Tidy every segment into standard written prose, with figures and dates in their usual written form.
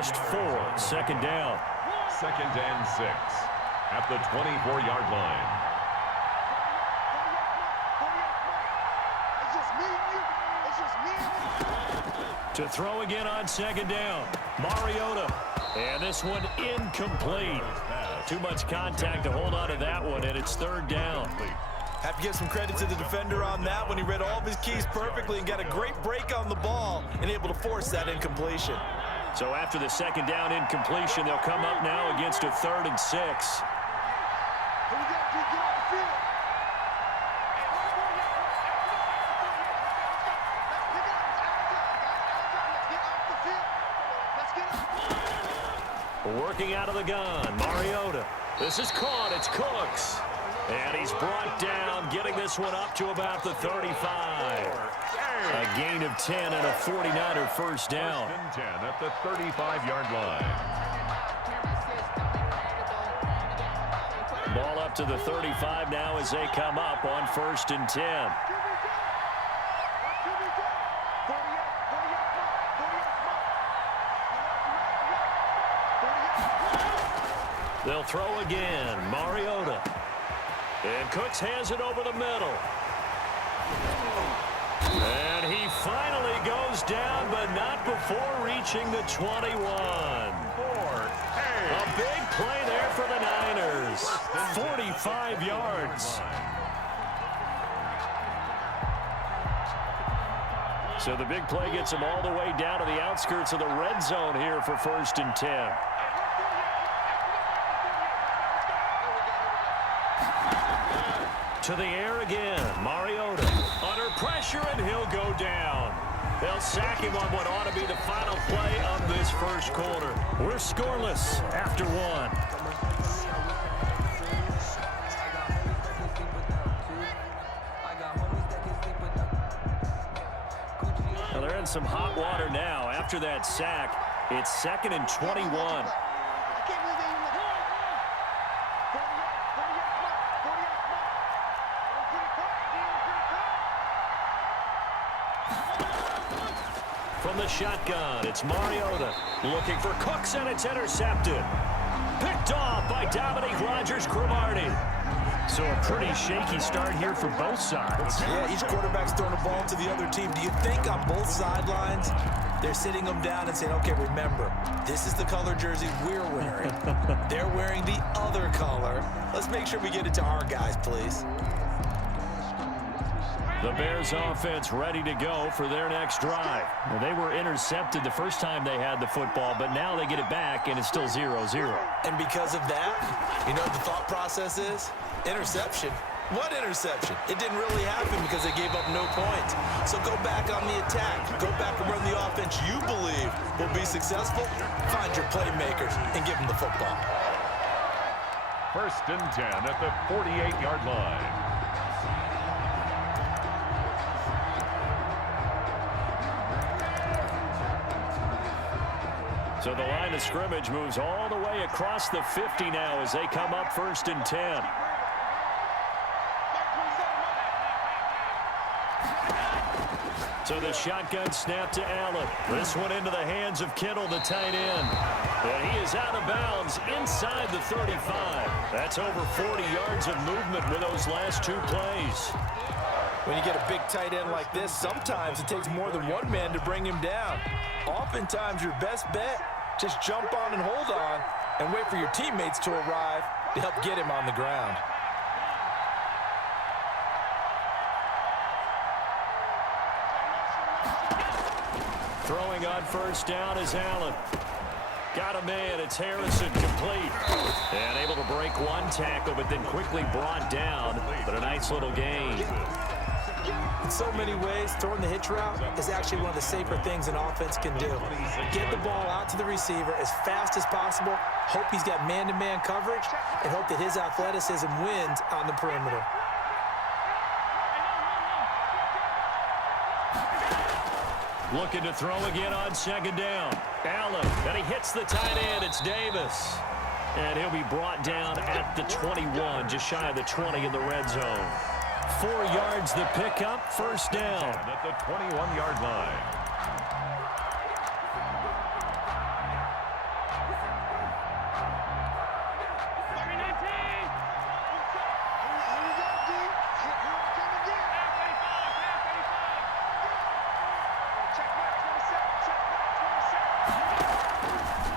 just 4. Second down. 2nd and 6 at the 24-yard line. To throw again on 2nd down. Mariota. And this one incomplete. Too much contact to hold on to that one, and it's 3rd down. Have to give some credit to the defender on that one. He read all of his keys perfectly and got a great break on the ball and able to force that incompletion. So after the 2nd down incompletion, they'll come up now against a 3rd and 6. Working out of the gun, Mariota. This is caught. It's Cooks. And he's brought down, getting this one up to about the 35. A gain of 10 and a 49er first down. 1st and 10 at the 35-yard line. Ball up to the 35 now as they come up on 1st and 10. They'll throw again. Mariota. And Cooks has it over the middle. And he finally goes down, but not before reaching the 21. A big play there for the Niners. 45 yards. So the big play gets them all the way down to the outskirts of the red zone here for 1st and 10. To the air again. Mariota under pressure, and he'll go down. They'll sack him on what ought to be the final play of this first quarter. We're scoreless after 1. Well, they're in some hot water now. After that sack, it's 2nd and 21. From the shotgun, it's Mariota looking for Cooks, and it's intercepted. Picked off by Dominique Rodgers-Cromartie. So a pretty shaky start here for both sides. Yeah, each quarterback's throwing a ball to the other team. Do you think on both sidelines they're sitting them down and saying, okay, remember, this is the color jersey we're wearing. They're wearing the other color. Let's make sure we get it to our guys, please. The Bears offense ready to go for their next drive. Well, they were intercepted the first time they had the football, but now they get it back, and it's still 0-0. And because of that, you know what the thought process is? Interception. What interception? It didn't really happen because they gave up no points. So go back on the attack. Go back and run the offense you believe will be successful. Find your playmakers and give them the football. 1st and 10 at the 48-yard line. So the line of scrimmage moves all the way across the 50 now as they come up 1st and 10. So the shotgun snap to Allen. This one into the hands of Kittle, the tight end. And he is out of bounds inside the 35. That's over 40 yards of movement with those last 2 plays. When you get a big tight end like this, sometimes it takes more than one man to bring him down. Oftentimes, your best bet, just jump on and hold on and wait for your teammates to arrive to help get him on the ground. Throwing on 1st down is Allen. Got a man. It's Harrison, complete. And able to break one tackle, but then quickly brought down. But a nice little gain. In so many ways, throwing the hitch route is actually one of the safer things an offense can do. Get the ball out to the receiver as fast as possible, hope he's got man-to-man coverage, and hope that his athleticism wins on the perimeter. Looking to throw again on 2nd down. Allen, and he hits the tight end. It's Davis. And he'll be brought down at the 21, just shy of the 20 in the red zone. 4 yards the pickup, 1st down. At the 21-yard line.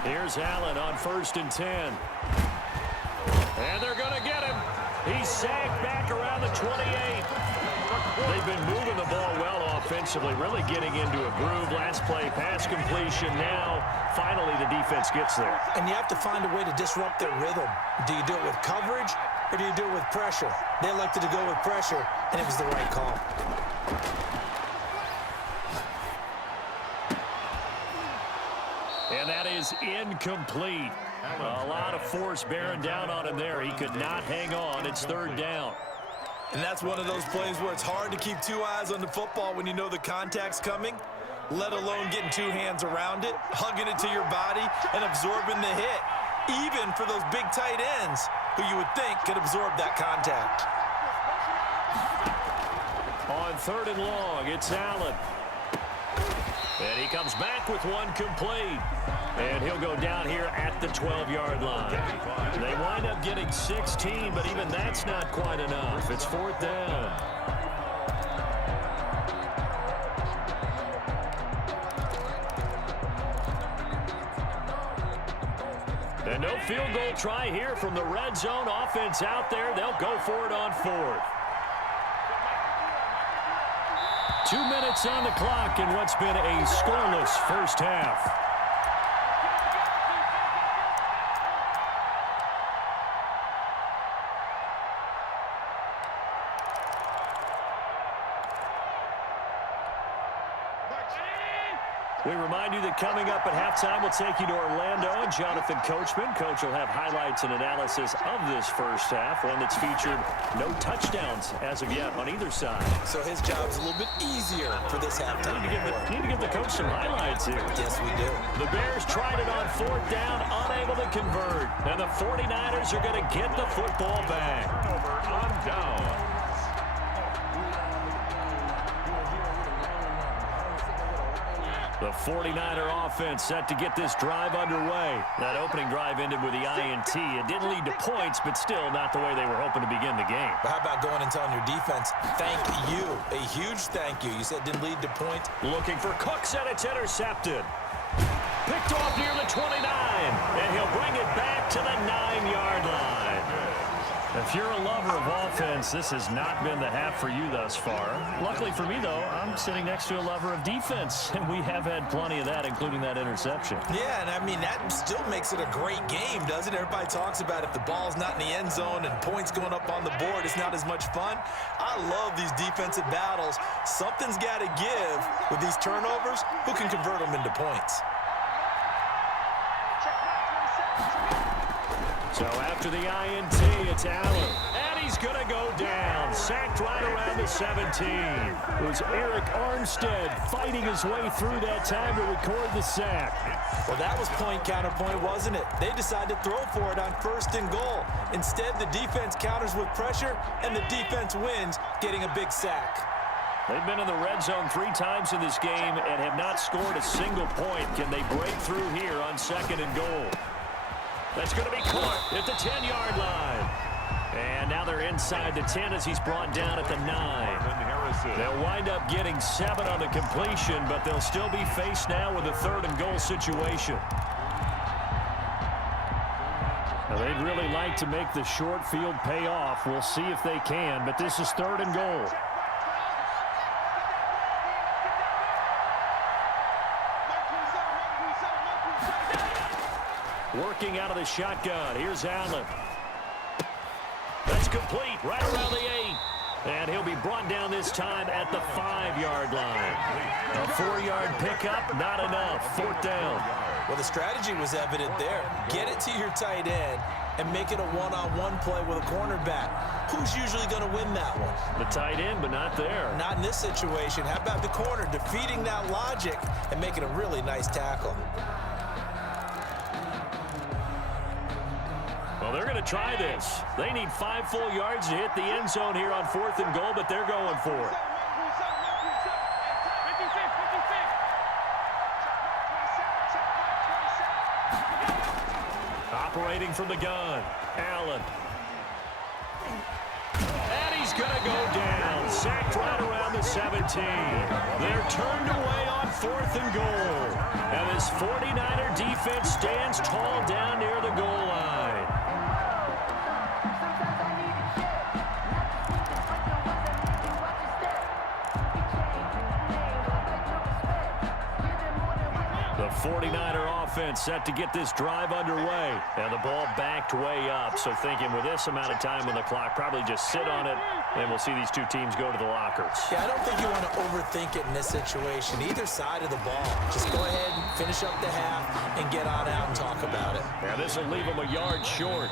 Here's Allen on 1st and 10. And they're going to get him. He's sacked back around the 28. They've been moving the ball well offensively, really getting into a groove. Last play, pass completion. Now, finally, the defense gets there. And you have to find a way to disrupt their rhythm. Do you do it with coverage, or do you do it with pressure? They elected to go with pressure, and it was the right call. And that is incomplete. A lot of force bearing down on him there. He could not hang on. It's 3rd down. And that's one of those plays where it's hard to keep 2 eyes on the football when you know the contact's coming, let alone getting 2 hands around it, hugging it to your body, and absorbing the hit, even for those big tight ends who you would think could absorb that contact. On 3rd and long, it's Allen. And he comes back with one complete. And he'll go down here at the 12-yard line. They wind up getting 16, but even that's not quite enough. It's 4th down. And no field goal try here from the red zone. Offense out there. They'll go for it on 4th. 2 minutes on the clock in what's been a scoreless first half. We remind you that coming up at halftime, we'll take you to Orlando and Jonathan Coachman. Coach will have highlights and analysis of this first half, one that's featured no touchdowns as of yet on either side. So his job's a little bit easier for this halftime. Need to give the coach some highlights here. Yes, we do. The Bears tried it on 4th down, unable to convert. And the 49ers are going to get the football back. Turnover on down. The 49er offense set to get this drive underway. That opening drive ended with the INT. It didn't lead to points, but still not the way they were hoping to begin the game. But how about going and telling your defense, thank you, a huge thank you. You said it didn't lead to points. Looking for Cooks, and it's intercepted. Picked off near the 29, and he'll bring it back to the 9-yard line. If you're a lover of offense, this has not been the half for you thus far. Luckily for me, though, I'm sitting next to a lover of defense, and we have had plenty of that, including that interception. Yeah, and I mean, that still makes it a great game, doesn't it? Everybody talks about if the ball's not in the end zone and points going up on the board, it's not as much fun. I love these defensive battles. Something's got to give with these turnovers. Who can convert them into points? So after the INT, it's Allen. And he's going to go down. Sacked right around the 17. It was Eric Armstead fighting his way through that time to record the sack. Well, that was point counterpoint, wasn't it? They decided to throw for it on 1st and goal. Instead, the defense counters with pressure, and the defense wins, getting a big sack. They've been in the red zone 3 times in this game and have not scored a single point. Can they break through here on 2nd and goal? That's going to be caught at the 10-yard line. And now they're inside the 10 as he's brought down at the 9. They'll wind up getting 7 on the completion, but they'll still be faced now with a 3rd and goal situation. Now, they'd really like to make the short field pay off. We'll see if they can, but this is 3rd and goal. Working out of the shotgun. Here's Allen. That's complete right around the 8. And he'll be brought down this time at the 5-yard line. A 4-yard pickup, not enough. 4th down. Well, the strategy was evident there. Get it to your tight end and make it a one-on-one play with a cornerback. Who's usually going to win that one? The tight end, but not there. Not in this situation. How about the corner defeating that logic and making a really nice tackle? Well, they're going to try this. They need 5 full yards to hit the end zone here on 4th and goal, but they're going for it. Operating from the gun, Allen. And he's going to go down. Sacked right around the 17. They're turned away on 4th and goal. And this 49er defense stands ball down near the goal line. The 49er offense set to get this drive underway. And the ball backed way up. So thinking with this amount of time on the clock, probably just sit on it, and we'll see these two teams go to the lockers. Yeah, I don't think you want to overthink it in this situation. Either side of the ball. Just go ahead and finish up the half and get on out and talk about it. Yeah, this will leave them a yard short.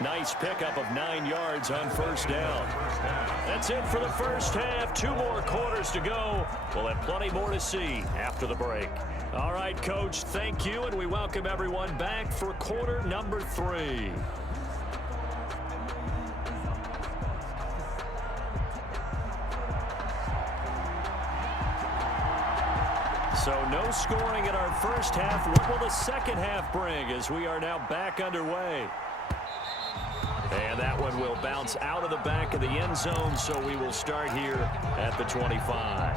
Nice pickup of 9 yards on first down. That's it for the first half. 2 more quarters to go. We'll have plenty more to see after the break. All right, Coach, thank you, and we welcome everyone back for quarter number 3. So no scoring in our first half. What will the second half bring as we are now back underway? And that one will bounce out of the back of the end zone, so we will start here at the 25.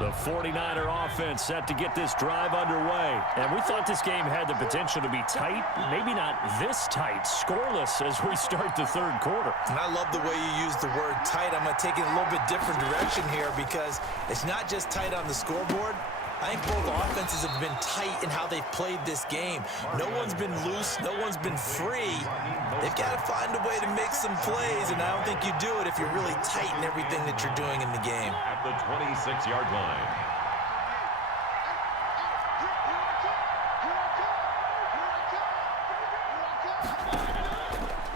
The 49er offense set to get this drive underway. And we thought this game had the potential to be tight. Maybe not this tight, scoreless as we start the third quarter. And I love the way you use the word tight. I'm going to take it in a little bit different direction here because it's not just tight on the scoreboard. I think both offenses have been tight in how they've played this game. No one's been loose. No one's been free. They've got to find a way to make some plays, and I don't think you do it if you're really tight in everything that you're doing in the game. At the 26-yard line.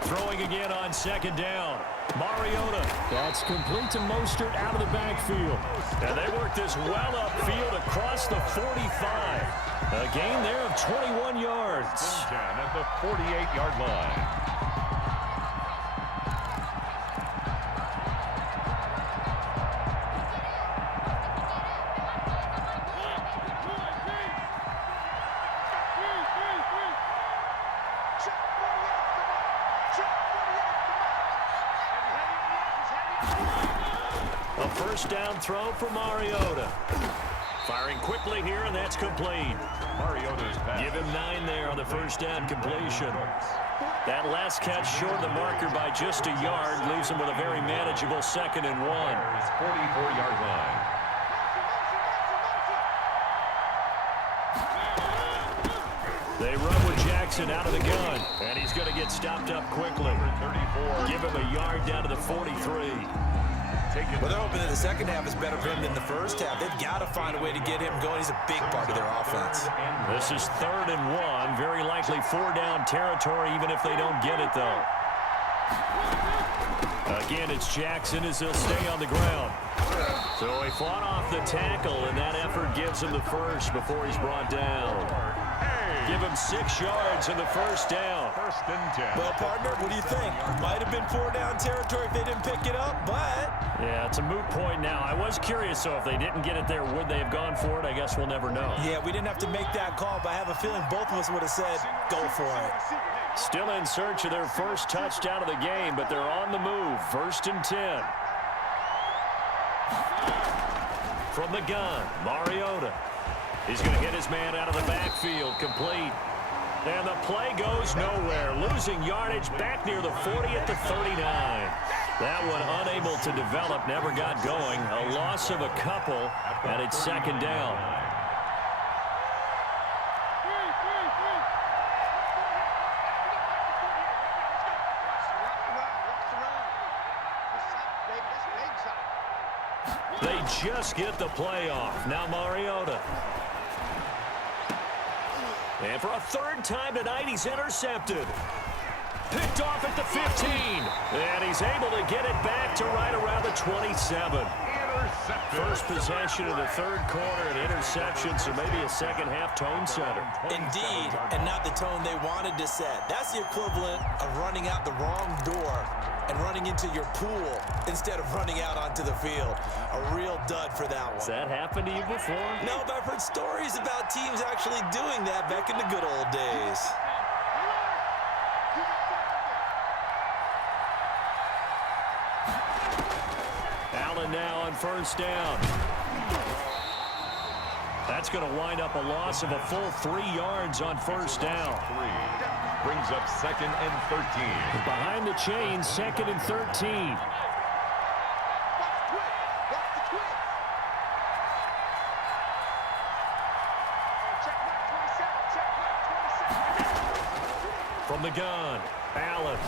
Throwing again on second down. Mariota. That's complete to Mostert out of the backfield. And they work this well upfield across the 45. A gain there of 21 yards. At the 48-yard line. A first down throw for Mariota. Firing quickly here, and that's complete. Mariota's pass. Give him 9 there on the first down completion. That last catch short of the marker by just a yard leaves him with a very manageable 2nd and 1. 44-yard line. They run with Jackson out of the gun, and he's going to get stopped up quickly. 34. Give him a yard down to the 43. Well, they're hoping that the second half is better for him than the first half. They've got to find a way to get him going. He's a big part of their offense. This is 3rd and 1. Very likely 4-down territory, even if they don't get it, though. Again, it's Jackson as he'll stay on the ground. So he fought off the tackle, and that effort gives him the first before he's brought down. Give him 6 yards in the first down. 1st and 10. Well, partner, what do you think? Might have been 4-down territory if they didn't pick it up, but... Yeah, it's a moot point now. I was curious, so if they didn't get it there, would they have gone for it? I guess we'll never know. Yeah, we didn't have to make that call, but I have a feeling both of us would have said, go for it. Still in search of their first touchdown of the game, but they're on the move. 1st and 10. From the gun, Mariota. He's going to hit his man out of the backfield, complete. And the play goes nowhere. Losing yardage back near the 40 at the 39. That one unable to develop, never got going. A loss of a couple, and it's 2nd down. They just get the play off. Now Mariota. And for a 3rd time tonight, he's intercepted. Picked off at the 15. And he's able to get it back to right around the 27. First possession of the 3rd quarter, an interception, so maybe a second half tone setter. Indeed, and not the tone they wanted to set. That's the equivalent of running out the wrong door and running into your pool instead of running out onto the field. A real dud for that one. Has that happened to you before? No, but I've heard stories about teams actually doing that back in the good old days. Allen now on first down. That's going to wind up a loss of a full 3 yards on first down. Brings up 2nd and 13. Behind the chain, 2nd and 13. From the gun, Allen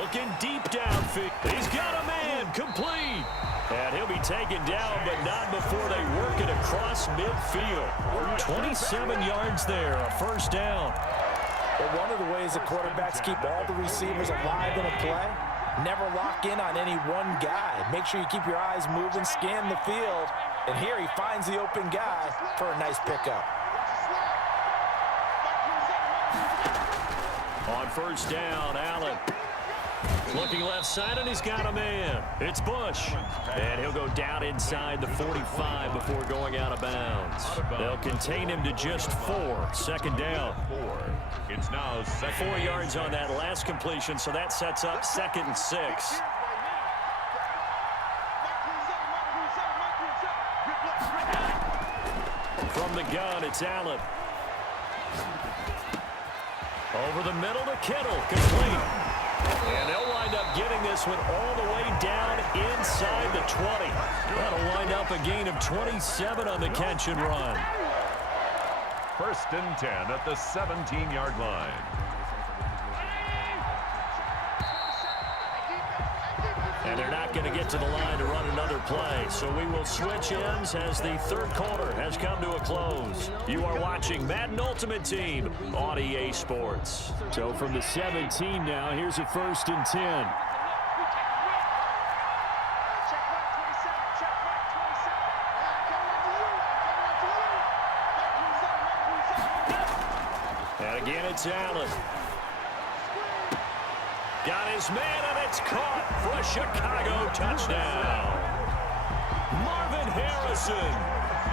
looking deep downfield. He's got a man, complete. And he'll be taken down, but not before they work it across midfield. 27 yards there, a first down. But one of the ways the quarterbacks keep all the receivers alive in a play, never lock in on any one guy. Make sure you keep your eyes moving, scan the field. And here he finds the open guy for a nice pickup. On first down, Allen looking left side, and he's got a man. It's Bush. And he'll go down inside the 45 before going out of bounds. They'll contain him to just 4. Second down. It's now 4 yards on that last completion, so that sets up 2nd and 6. From the gun, it's Allen. Over the middle to Kittle, complete. And they'll wind up getting this one all the way down inside the 20. That'll wind up a gain of 27 on the catch and run. 1st and 10 at the 17-yard line. And they're not going to get to the line to run another play. So we will switch ends as the 3rd quarter has come to a close. You are watching Madden Ultimate Team on EA Sports. So from the 17 now, here's a 1st and 10. And again, it's Allen. Got his man, and it's caught for a Chicago touchdown. Marvin Harrison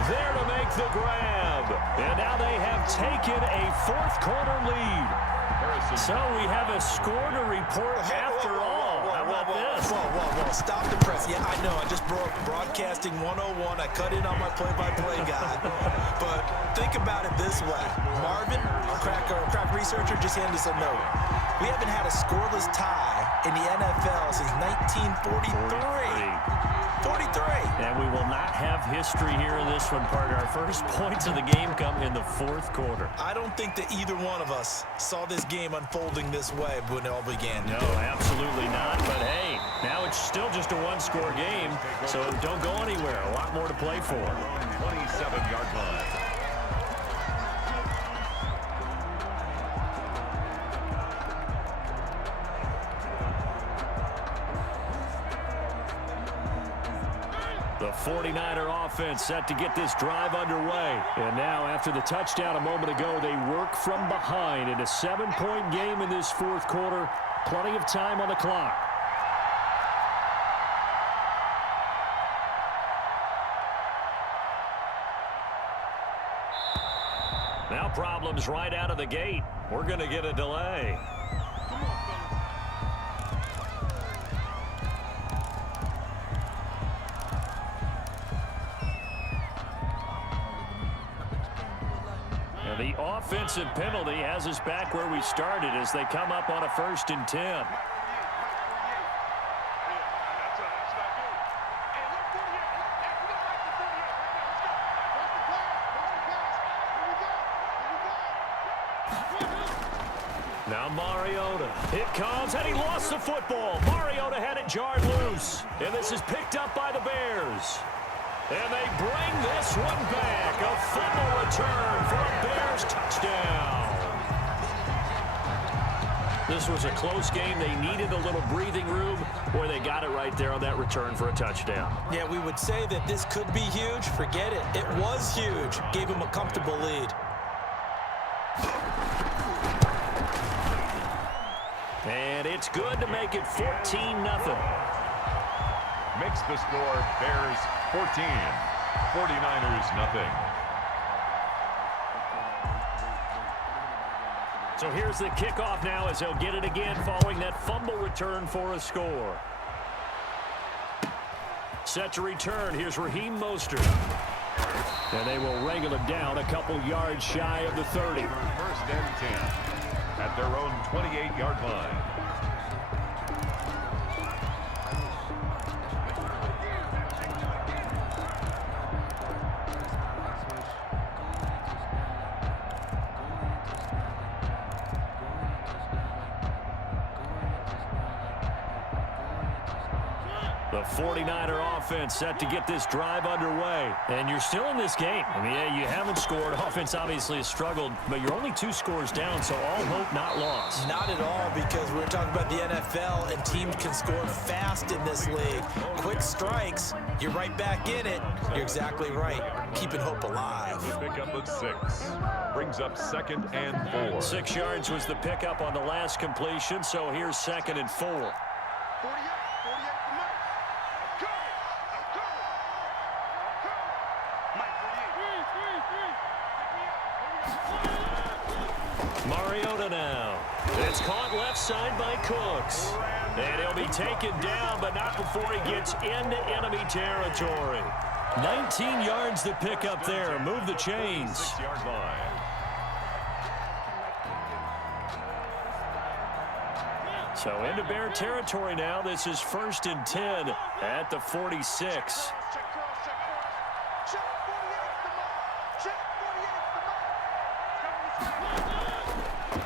there to make the grab. And now they have taken a 4th quarter lead. So we have a score to report after all. How about this? Whoa. Stop the press. Yeah, I know. I just broke broadcasting 101. I cut in on my play-by-play guy. But think about it this way. Marvin, our crack researcher, just handed us a note. We haven't had a scoreless tie in the NFL since 1943. 43. And we will not have history here in this one, partner. Our first points of the game come in the 4th quarter. I don't think that either one of us saw this game unfolding this way when it all began. No, absolutely not. But, hey, now it's still just a 1-score game, so don't go anywhere. A lot more to play for. 27-yard line. The 49er offense set to get this drive underway. And now, after the touchdown a moment ago, they work from behind in a 7-point game in this 4th quarter. Plenty of time on the clock. Now problems right out of the gate. We're going to get a delay. The offensive penalty has us back where we started as they come up on a 1st and 10. Now Mariota. It comes, and he lost the football. Mariota had it jarred loose. And this is picked up by the Bears. And they bring this one back. A fumble return for a Bears touchdown. This was a close game. They needed a little breathing room. Boy, they got it right there on that return for a touchdown. Yeah, we would say that this could be huge. Forget it. It was huge. Gave him a comfortable lead. And it's good to make it 14-0. Makes the score Bears 14, 49ers nothing. So here's the kickoff now as they'll get it again following that fumble return for a score. set to return. Here's Raheem Mostert. And they will wrangle it down a couple yards shy of the 30. First and 10 at their own 28-yard line. The 49er offense set to get this drive underway. And you're still in this game. I mean, yeah, you haven't scored. Offense obviously has struggled, but you're only 2 scores down, so all hope not lost. Not at all, because we're talking about the NFL, and teams can score fast in this league. Quick strikes, you're right back in it. You're exactly right. Keeping hope alive. The pickup of 6 brings up 2nd and 4. 6 yards was the pickup on the last completion, so here's 2nd and 4. Mariota now. It's caught left side by Cooks. And he'll be taken down, but not before he gets into enemy territory. 19 yards to pick up there. Move the chains. 6-yard line. So into Bear territory now. This is 1st and 10 at the 46.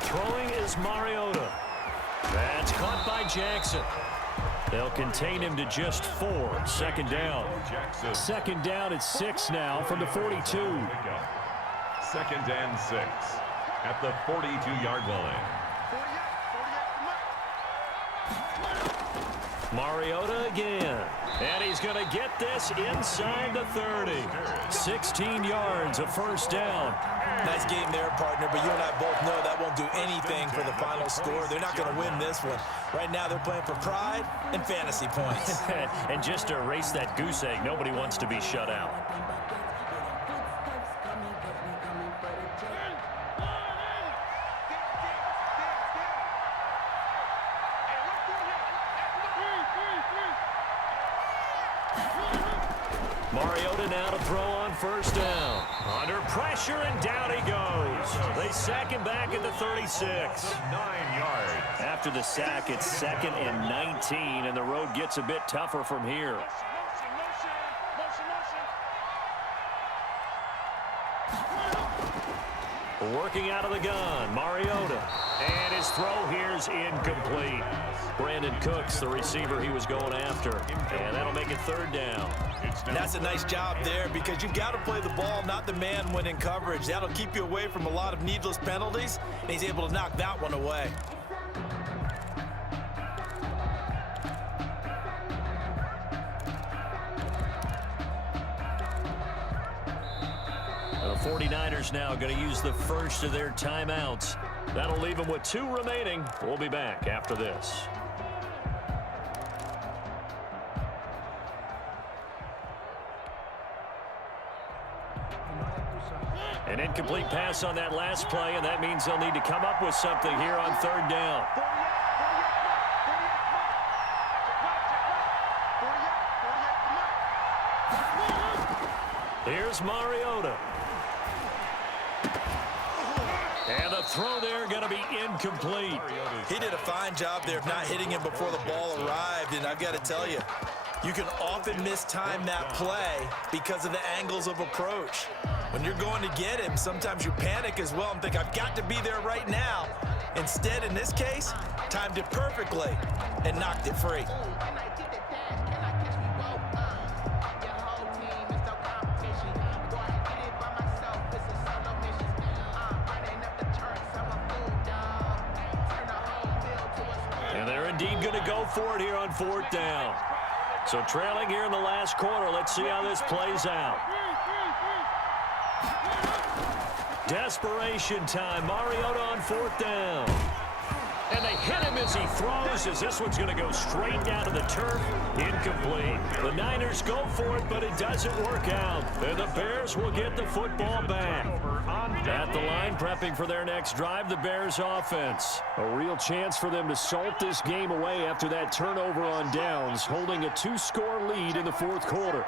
Throwing is Mariota. That's caught by Jackson. They'll contain him to just 4. 2nd down. 2nd down at 6 now from the 42. 2nd and 6 at the 42-yard line. Mariota again. And he's going to get this inside the 30. 16 yards, a 1st down. Nice game there, partner, but you and I both know that won't do anything for the final score. They're not going to win this one. Right now, they're playing for pride and fantasy points. And just to erase that goose egg, nobody wants to be shut out. Mariota now to throw on 1st down. Under pressure, and down he goes. They sack him back at the 36. 9 yards. After the sack, it's 2nd and 19, and the road gets a bit tougher from here. Working out of the gun, Mariota. And his throw here's incomplete. Brandon Cooks, the receiver he was going after. And that'll make it 3rd down. And that's a nice job there, because you've got to play the ball, not the man when in coverage. That'll keep you away from a lot of needless penalties, and he's able to knock that one away. The 49ers now going to use the first of their timeouts. That'll leave them with 2 remaining. We'll be back after this. An incomplete pass on that last play, and that means they'll need to come up with something here on 3rd down. Here's Mariota. And the throw there going to be incomplete. He did a fine job there of not hitting him before the ball arrived, and I've got to tell you, you can often mistime that play because of the angles of approach. When you're going to get him, sometimes you panic as well and think, I've got to be there right now. Instead, in this case, timed it perfectly and knocked it free. And they're indeed going to go for it here on 4th down. So trailing here in the last quarter. Let's see how this plays out. Desperation time. Mariota on 4th down. And they hit him as he throws, as this one's going to go straight down to the turf. Incomplete. The Niners go for it, but it doesn't work out. And the Bears will get the football back. At the line, prepping for their next drive, the Bears offense. A real chance for them to salt this game away after that turnover on downs, holding a 2-score lead in the fourth quarter.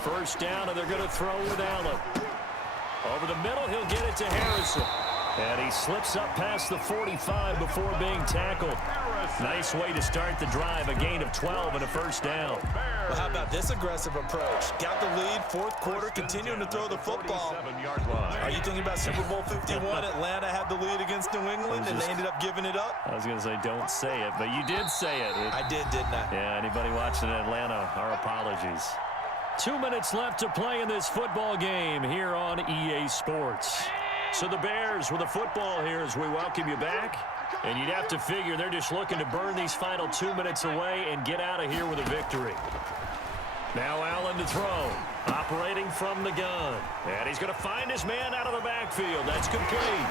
First down, and they're going to throw with Allen. Over the middle, he'll get it to Harrison. And he slips up past the 45 before being tackled. Nice way to start the drive, a gain of 12 and a first down. Well, how about this aggressive approach? Got the lead, fourth quarter, continuing to throw the football. Are you thinking about Super Bowl 51? Atlanta had the lead against New England, and they ended up giving it up? I was going to say, don't say it, but you did say it. I did, didn't I? Yeah, anybody watching Atlanta, our apologies. 2 minutes left to play in this football game here on EA Sports. So the Bears with the football here as we welcome you back. And you'd have to figure they're just looking to burn these final 2 minutes away and get out of here with a victory. Now Allen to throw. Operating from the gun. And he's going to find his man out of the backfield. That's complete.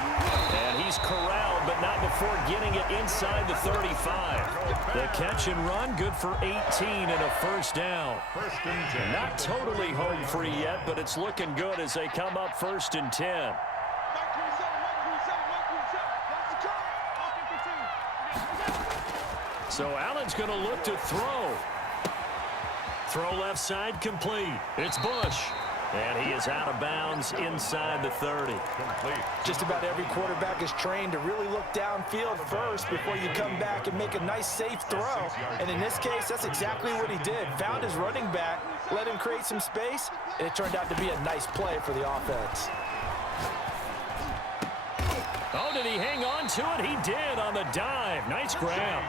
And he's corralled, but not before getting it inside the 35. The catch and run, good for 18 and a first down. Not totally home free yet, but it's looking good as they come up 1st and 10. So Allen's going to look to throw. Throw left side complete. It's Bush. And he is out of bounds inside the 30. Just about every quarterback is trained to really look downfield first before you come back and make a nice, safe throw. And in this case, that's exactly what he did. Found his running back, let him create some space, and it turned out to be a nice play for the offense. Oh, did he hang on to it? He did on the dive. Nice grab.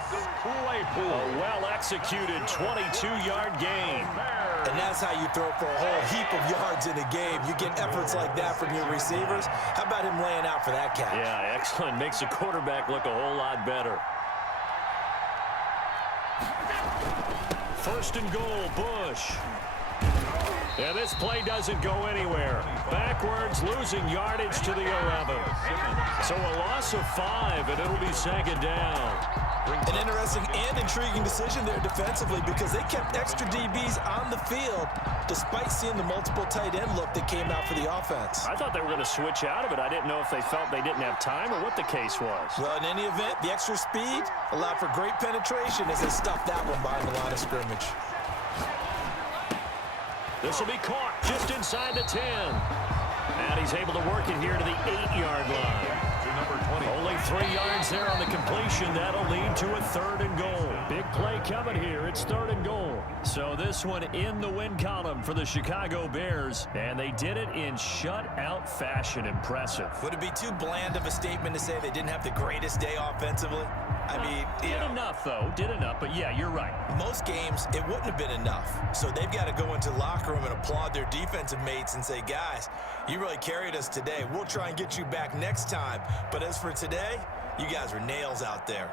A well-executed 22-yard gain. And that's how you throw for a whole heap of yards in a game. You get efforts like that from your receivers. How about him laying out for that catch? Yeah, excellent. Makes the quarterback look a whole lot better. 1st and goal, Bush. Yeah, this play doesn't go anywhere. Backwards, losing yardage to the 11. So a loss of 5, and it'll be 2nd down. An interesting and intriguing decision there defensively because they kept extra DBs on the field despite seeing the multiple tight end look that came out for the offense. I thought they were going to switch out of it. I didn't know if they felt they didn't have time or what the case was. Well, in any event, the extra speed allowed for great penetration as they stuffed that one behind the line of scrimmage. This will be caught just inside the 10. And he's able to work it here to the 8-yard line. Only 3 yards there on the completion. That'll lead to a 3rd and goal. Big play coming here. It's 3rd and goal. So this one in the win column for the Chicago Bears. And they did it in shutout fashion. Impressive. Would it be too bland of a statement to say they didn't have the greatest day offensively? I mean, did enough, though. Did enough. But, yeah, you're right. Most games, it wouldn't have been enough. So they've got to go into the locker room and applaud their defensive mates and say, guys, you really carried us today. We'll try and get you back next time. But as for today, you guys were nails out there.